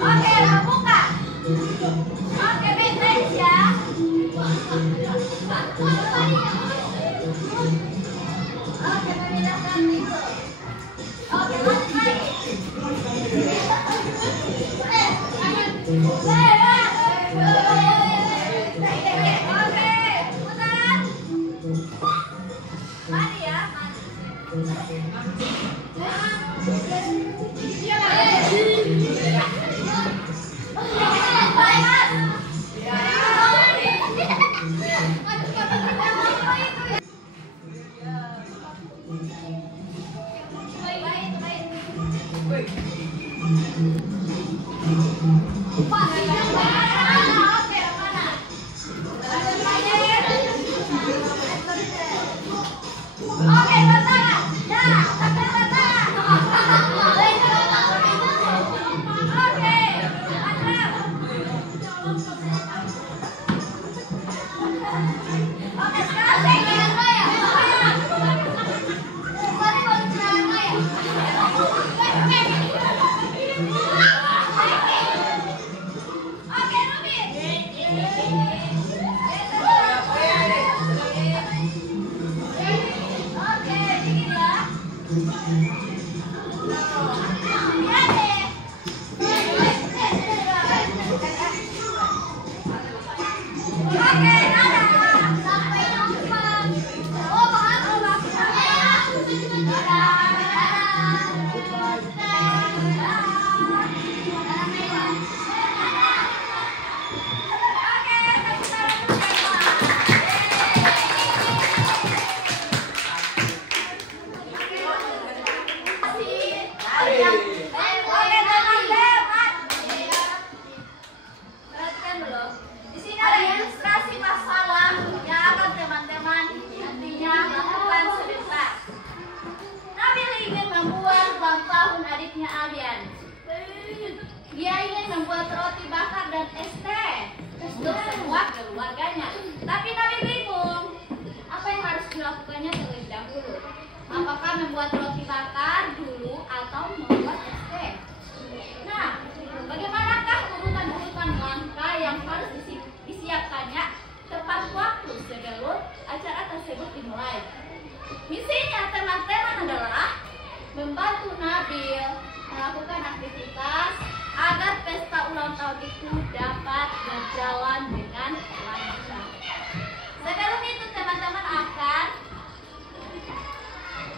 Oke, buka. Oke, beres ya. Oke, memindahkan itu. Oke, lanjut lagi. Oke, putar. Mari ya, dia ingin membuat roti bakar dan es teh untuk semua keluarganya. Tapi Nabi bingung apa yang harus dilakukannya terlebih dahulu. Apakah membuat roti bakar dulu atau membuat es teh? Nah, bagaimanakah urutan-urutan langkah yang harus disiapkannya tepat waktu sebelum acara tersebut dimulai? Misinya teman-teman adalah membantu Nabil melakukan aktivitas agar pesta ulang tahun itu dapat berjalan dengan lancar. Sebelum itu teman-teman akan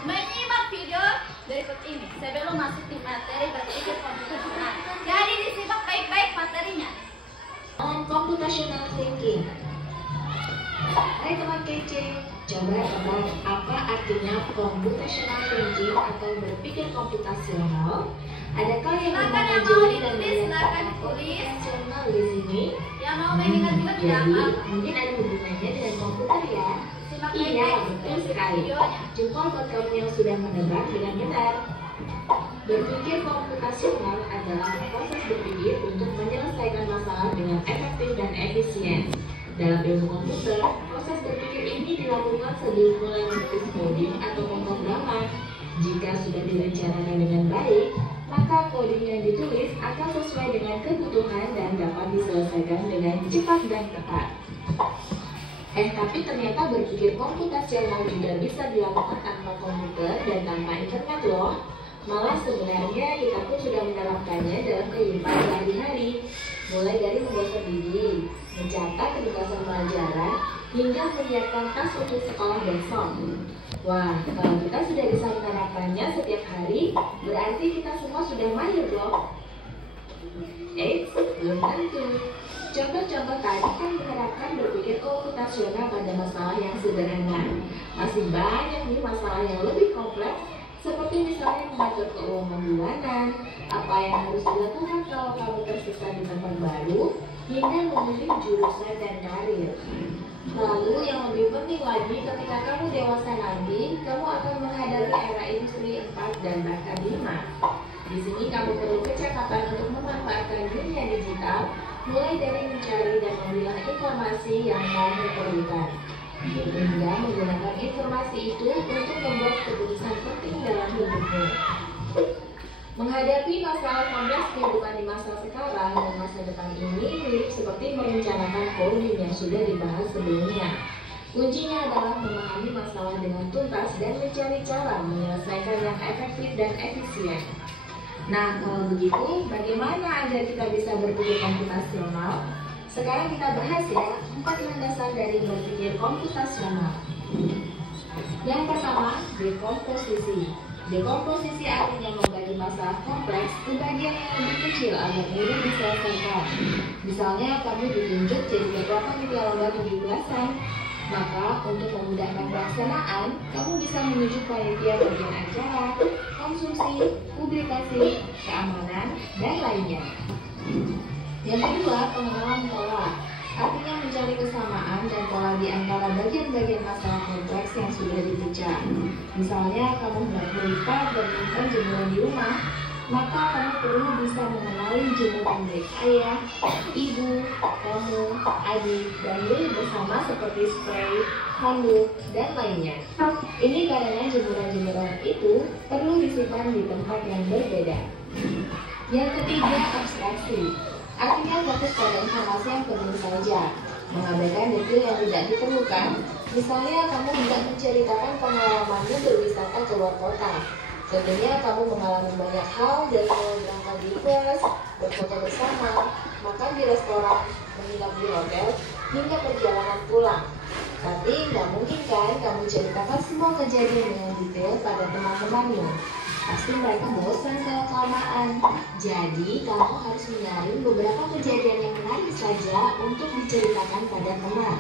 menyimak video berikut ini sebelum masuk di materi berpikir komputasional. Jadi disimak baik-baik materinya. Computational thinking. Hai teman kece, coba tebak apa artinya computational thinking atau berpikir komputasional? Adakah yang mempelajari dan silakan tulis. Komputasional di sini? Yang mau mengingat juga tidak Jadi, apa. mungkin ada hubungannya dengan komputer ya? Iya, betul sekali. Jempol buat kamu yang sudah menebak dengan benar. Berpikir komputasional adalah proses berpikir untuk menyelesaikan masalah dengan efektif dan efisien. Dalam ilmu komputer, proses berpikir ini dilakukan sebelum mulai menulis coding atau pemrograman. Jika sudah direncanakan dengan baik, maka coding yang ditulis akan sesuai dengan kebutuhan dan dapat diselesaikan dengan cepat dan tepat. Tapi ternyata berpikir komputasional juga bisa dilakukan tanpa komputer dan tanpa internet loh. Malah sebenarnya kita pun sudah menerapkannya dalam kehidupan sehari-hari. Mulai dari membuat sendiri, mencatat tugasan pelajaran, hingga menyiapkan tas untuk sekolah besok. Wah, kalau kita sudah bisa menerapkannya setiap hari, berarti kita semua sudah mahir loh. Belum tentu. Contoh-contoh tadi kan diharapkan berpikir komputasional pada masalah yang sederhana. Masih banyak nih masalah yang lebih kompleks, seperti misalnya mengatur keuangan bulanan, apa yang harus dilakukan kalau kamu tersesat di tempat baru, hingga memilih jurusan dan karir. Lalu yang lebih penting lagi, ketika kamu dewasa nanti, kamu akan menghadapi era industri 4 dan bahkan 5. Di sini kamu perlu kecakapan untuk memanfaatkan dunia digital, mulai dari mencari dan memilah informasi yang kamu perlukan, hingga menggunakan informasi itu untuk membuat keputusan penting dalam hidupmu. Menghadapi masalah kompleks kehidupan di masa sekarang dan masa depan ini mirip seperti merencanakan coding yang sudah dibahas sebelumnya. Kuncinya adalah memahami masalah dengan tuntas dan mencari cara menyelesaikan yang efektif dan efisien. Nah, kalau begitu, bagaimana agar kita bisa berpikir komputasional? Sekarang kita bahas ya, 4 landasan dari berpikir komputasional. Yang pertama, dekomposisi. Dekomposisi artinya membagi masalah kompleks ke bagian yang lebih kecil agar mudah diselesaikan. Misalnya, kamu ditunjuk jadi ketua panitia lomba 17-an. Maka, untuk memudahkan pelaksanaan, kamu bisa menunjuk panitia bagian acara, konsumsi, publikasi, keamanan, dan lainnya. Yang kedua, pengenalan pola. Artinya mencari kesamaan dan pola di antara bagian-bagian masalah kompleks yang sudah dipecah. Misalnya, kamu hendak melipat dan menyimpan jemuran di rumah, maka kamu perlu bisa mengenali jemuran dari ayah, ibu, kamu, adik, dan diri bersama seperti spray, handuk, dan lainnya. Ini karena jemuran-jemuran itu perlu disimpan di tempat yang berbeda. Yang ketiga, abstraksi. Artinya fokus pada informasi yang penting saja, mengabaikan detail yang tidak diperlukan. Misalnya, kamu tidak menceritakan pengalamanmu berwisata ke luar kota. Tentunya kamu mengalami banyak hal dari mulai berangkat di bus, berfoto bersama, makan di restoran, menginap di hotel, hingga perjalanan pulang. Tapi nggak mungkin kan kamu ceritakan semua kejadian dengan detail pada teman-temanmu. Pasti mereka bosan kalau kelamaan. Jadi kamu harus menyaring beberapa kejadian yang menarik saja untuk diceritakan pada teman.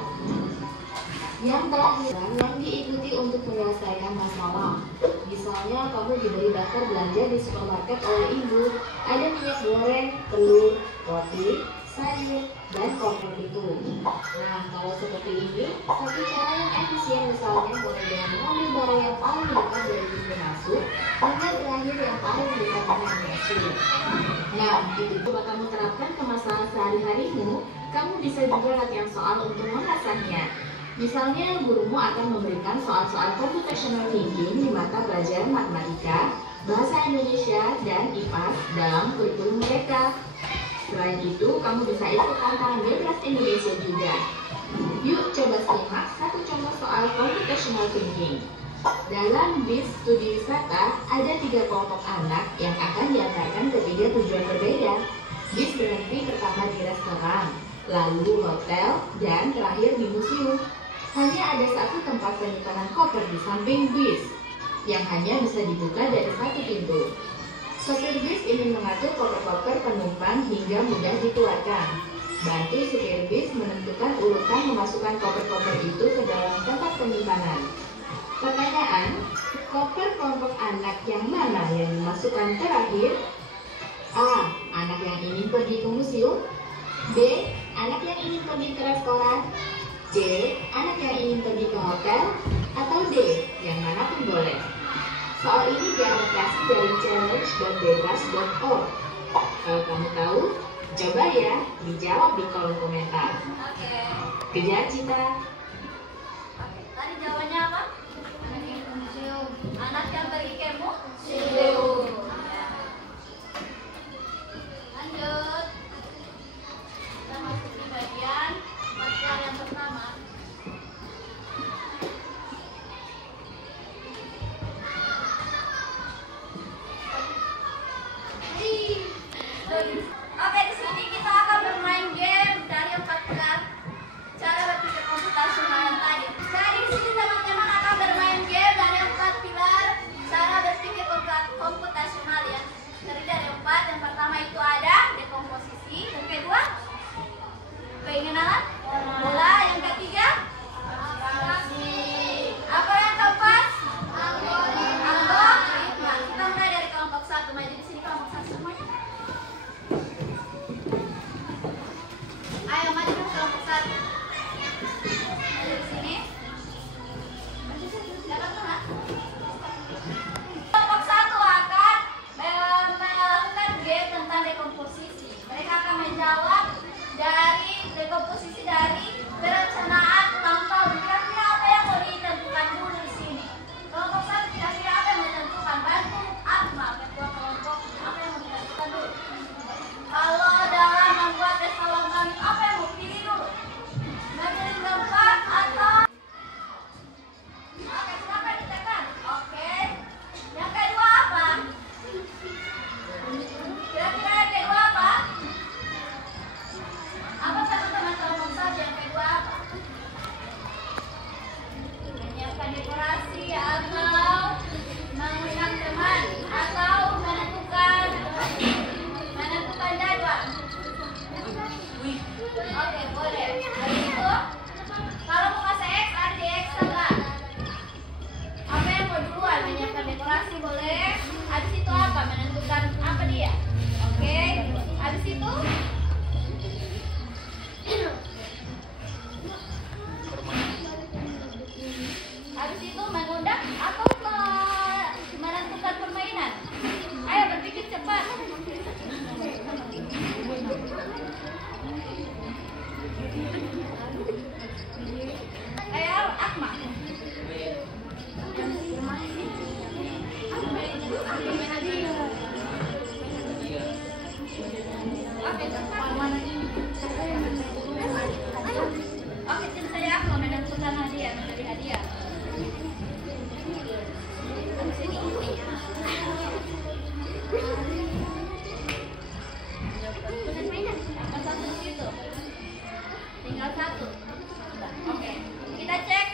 Yang terakhir, yang diikuti untuk menyelesaikan masalah. Misalnya kamu diberi daftar belanja di supermarket oleh ibu. Ada minyak goreng, telur, roti, sayur, dan koper itu. Nah, kalau seperti ini, satu cara yang efisien misalnya mulai dengan mengambil barang yang paling dekat dari pintu masuk, hingga terakhir yang paling dekat dengan kasir. Nah, itu coba kamu terapkan ke masalah sehari-harimu, kamu bisa juga latihan soal untuk mengasahnya. Misalnya, gurumu akan memberikan soal-soal computational thinking di mata pelajaran matematika, bahasa Indonesia, dan IPA dalam kurikulum mereka. Selain itu, kamu bisa ikut tantangan bebas Indonesia juga. Yuk coba simak satu contoh soal computational thinking. Dalam BIS studi wisata, ada 3 kelompok anak yang akan diantarkan ke 3 tujuan berbeda. BIS berhenti pertama di restoran, lalu hotel, dan terakhir di museum. Hanya ada satu tempat penyimpanan koper di samping bis, yang hanya bisa dibuka dari satu pintu. Sopir bis ingin mengatur koper-koper penumpang hingga mudah dikeluarkan. Bantu supir bis menentukan urutan memasukkan koper-koper itu ke dalam tempat penyimpanan. Pertanyaan, koper kelompok anak yang mana yang dimasukkan terakhir? A. Anak yang ingin pergi ke museum. B. Anak yang ingin pergi ke restoran. C. Anak yang ingin pergi ke hotel. Atau D. Yang mana pun boleh. Soal ini diadaptasi dari challenge.bebas.org. Kalau kamu tahu, coba ya dijawab di kolom komentar. Oke. Kejar Cita. Oke. Tadi jawabannya apa? Anak yang pergi ke museum. Ya. Lanjut. Kita masuk di bagian masalah yang pertama. Oke, di sini kita akan bermain game dari 4 cara berpikir komputasi boleh. Habis itu apa? Menentukan apa dia? Oke. Habis itu mengundang atau menentukan permainan. Ayo berpikir cepat. Ayo, Akma. Oke, saya Akma menentukan hadiah, memberi hadiah. Tinggal satu. Oke, kita cek.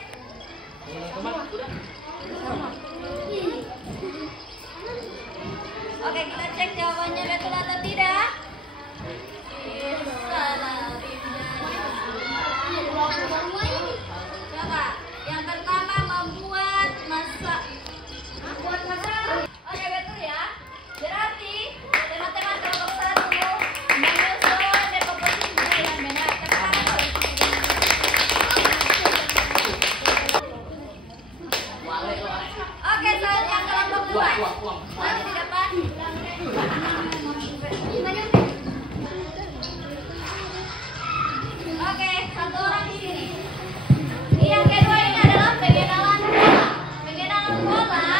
Oke, kita cek jawabannya betul atau tidak. Coba, yang pertama membuat masak. Oke, betul ya. Berarti teman-teman kelompok 1 menyusun dekomposisi dengan benar. Oke, selanjutnya kelompok 2. Mari di depan. Oke, satu orang di sini. Yang kedua ini adalah pengenalan bola. Pengenalan bola.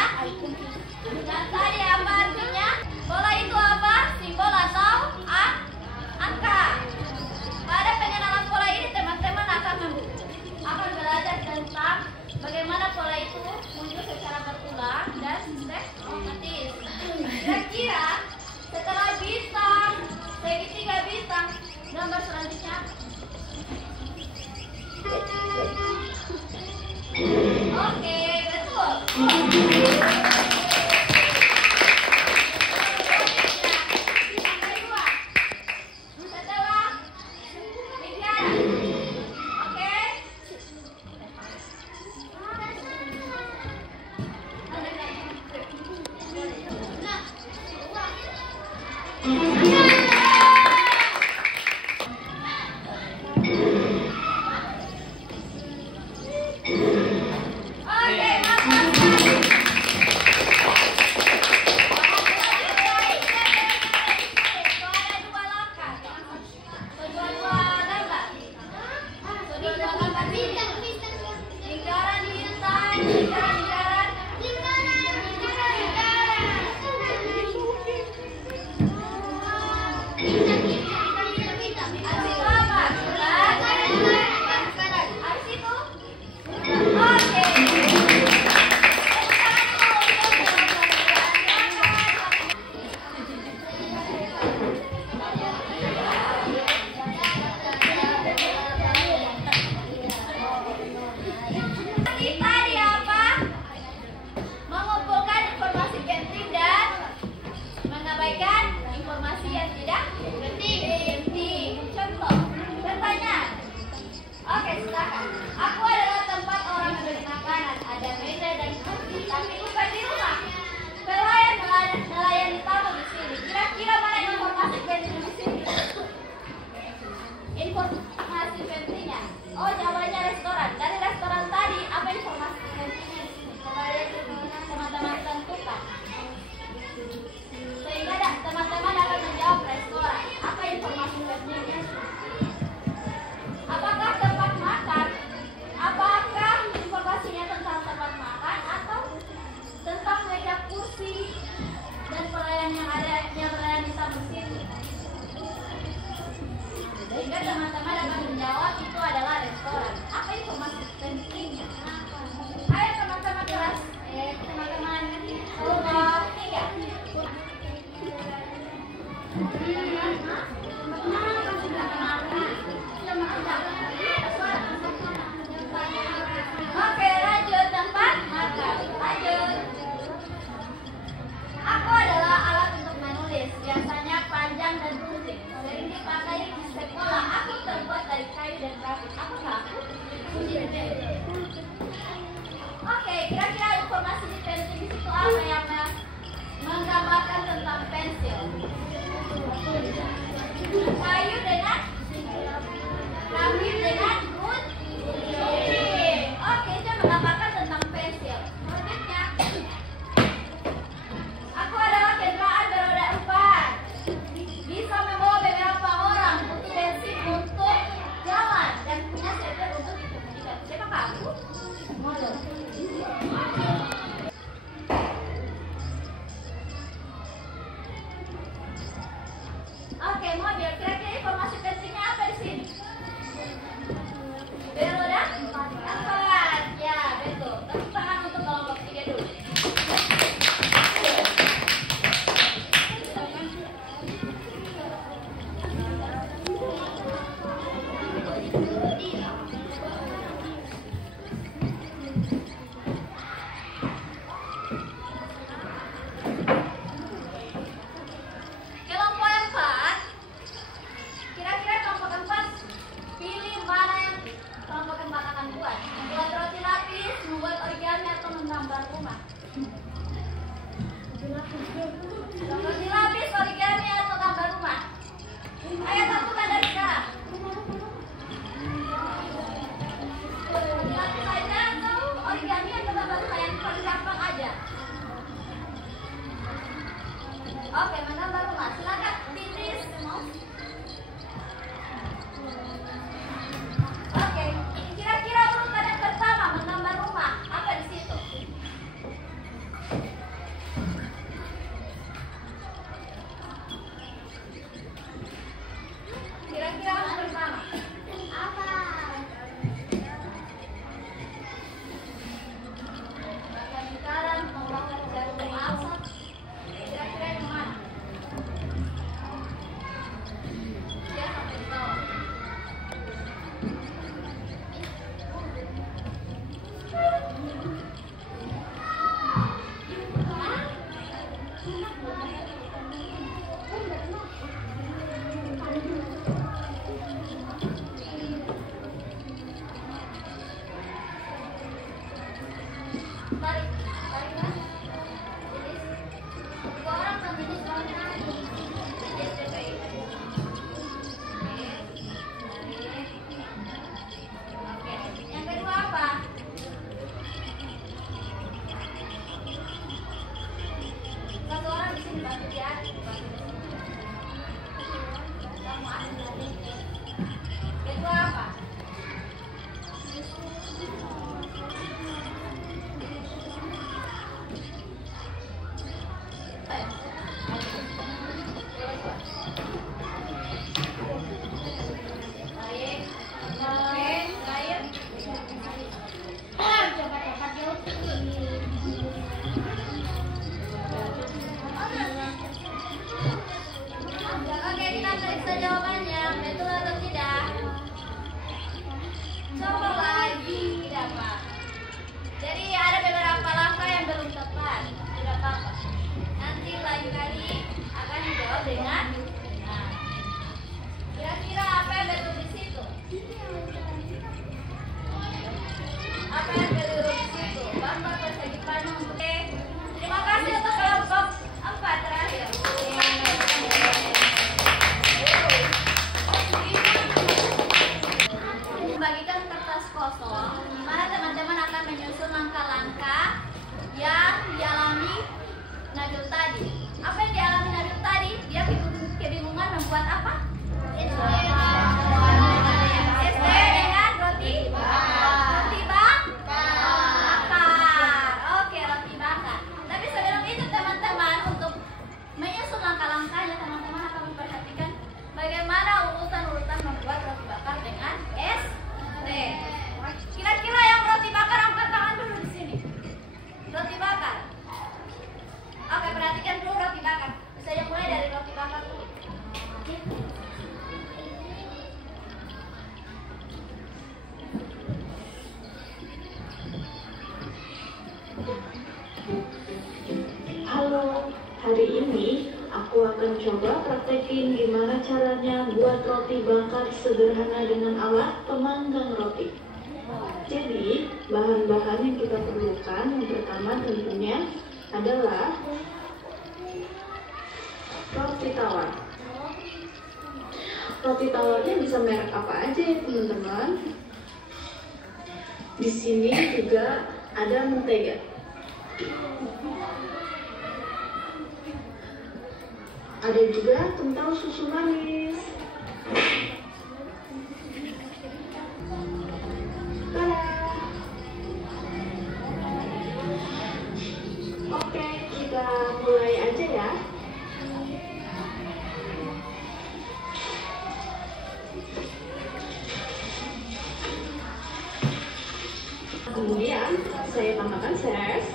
Dan tadi apa artinya? Bola itu apa? Simbol atau angka. Pada pengenalan bola ini teman-teman akan belajar tentang bagaimana bola itu muncul secara berulang dan sistematis. Kira-kira setelah bintang, segitiga bintang, gambar selanjutnya. Oke, betul. Oke, menambah rumah. Silakan titis. Oke, kira-kira urutan yang pertama menambah rumah apa di situ? Kira-kira yang pertama apa? Bakar lingkaran, membakar jarum asap. Kira-kira yang mana? Ya, sampai di bawah. Tarik, tarik kan? Tiga orang sambil di soalnya. Yes, baik. Oke, yang kedua apa? Satu orang di sini bantu dia, bantu di sini. Kamu ambil lagi. Kedua apa? Oke, kita periksa jawabannya, betul atau tidak? Coba lagi, tidak apa. Jadi ada beberapa langkah yang belum tepat, tidak apa-apa. Nanti lain kali akan dijawab dengan benar. Kira-kira apa yang betul di situ? Apa yang keliru di situ? Gambar persegi panjang. Oke. Terima kasih untuk kelompok 4 terakhir. Membagikan kertas kosong, di mana teman-teman akan menyusun langkah-langkah yang dialami Nabil tadi. Apa yang dialami Nabil tadi? Dia kebingungan membuat apa? SD dengan roti bakar. Oke, roti bakar. Tapi sebelum itu teman-teman, untuk menyusun langkah-langkahnya, teman-teman akan memperhatikan bagaimana urutan-urutan membuat roti bakar dengan SD. Kira-kira yang roti bakar angkat tangan dulu di sini. Roti bakar. Oke, perhatikan dulu roti bakar. Saya mulai dari roti bakar dulu. Halo, hari ini aku akan coba praktekin gimana caranya buat roti bakar sederhana dengan alat pemanggang roti. Jadi, bahan-bahan yang kita perlukan yang pertama tentunya adalah roti tawar. Roti tawarnya bisa merek apa aja ya teman-teman. Di sini juga ada mentega. Ada juga kental susu manis. Oke, kita mulai aja ya. Kemudian saya tambahkan seres.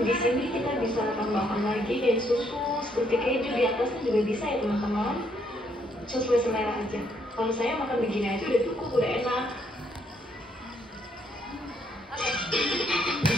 Di sini kita bisa tambahkan lagi kayak susu seperti keju di atasnya juga bisa ya teman-teman. Sesuai selera aja. Kalau saya makan begini aja udah cukup, udah enak. Oke.